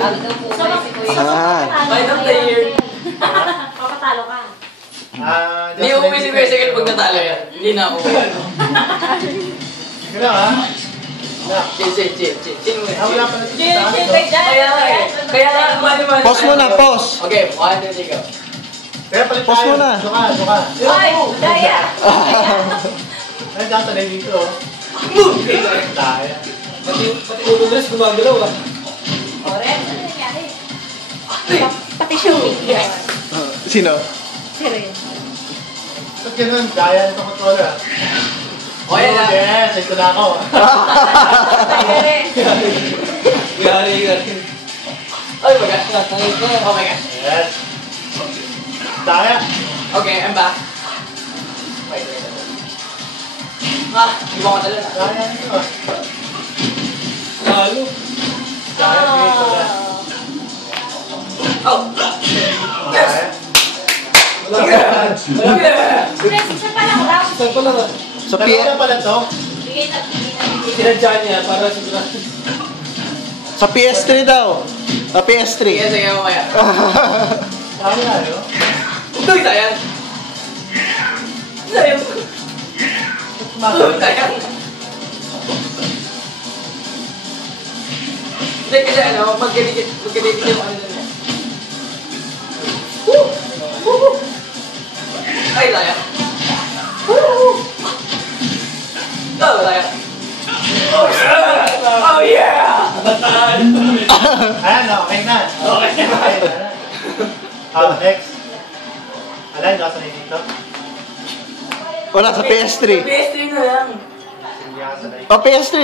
Bago daw po kayo si Kuya. Fight of the year. Papatalo ka. Hindi umuwi si Kuya Sigil pag natalo yan. Hindi na umuwi. Sige lang ha. Chill mo. Wala pa na Chill kayo dyan. Kaya nga, mani-mani. Pause muna, pause. Okay, 1, 2, 3, go. Kaya palit Pause tayo. muna. Suka. Ay, daya. Ay, dasanay dito. Daya. Pati ulo dress gumagalaw ah. Oren, ano nangyari? Pati showing. Sino? Sino yun? Ba't ganun? Daya nito controller. O yan na. Yes, ito na ako. Gari. Ay, my gosh. Oh my gosh. Yes. Daya. Okay, I'm back. Wait. Di ba ko talo na? Daya nito. Talo. Daya, dito na. Oh! Daya. Friends, isa pa lang raw. Saan pala ba? Sa Dalawa na pala to. Bigay na. Sinadya niya para sigurado. Sa PS3 daw. Sa PS3. Sige, mamaya. Dami na, no? Ito, sayang. Sayang. Sayang. Hindi kasi ano, magkadikit yung ano na. Ay, sayang. Oh, sayang. Oh yeah! Ayan, okay na. Okay na. Next. Alay, dasanay dito. Wala, sa PS3. PS3 na lang. Sige, dasanay. O, PS3.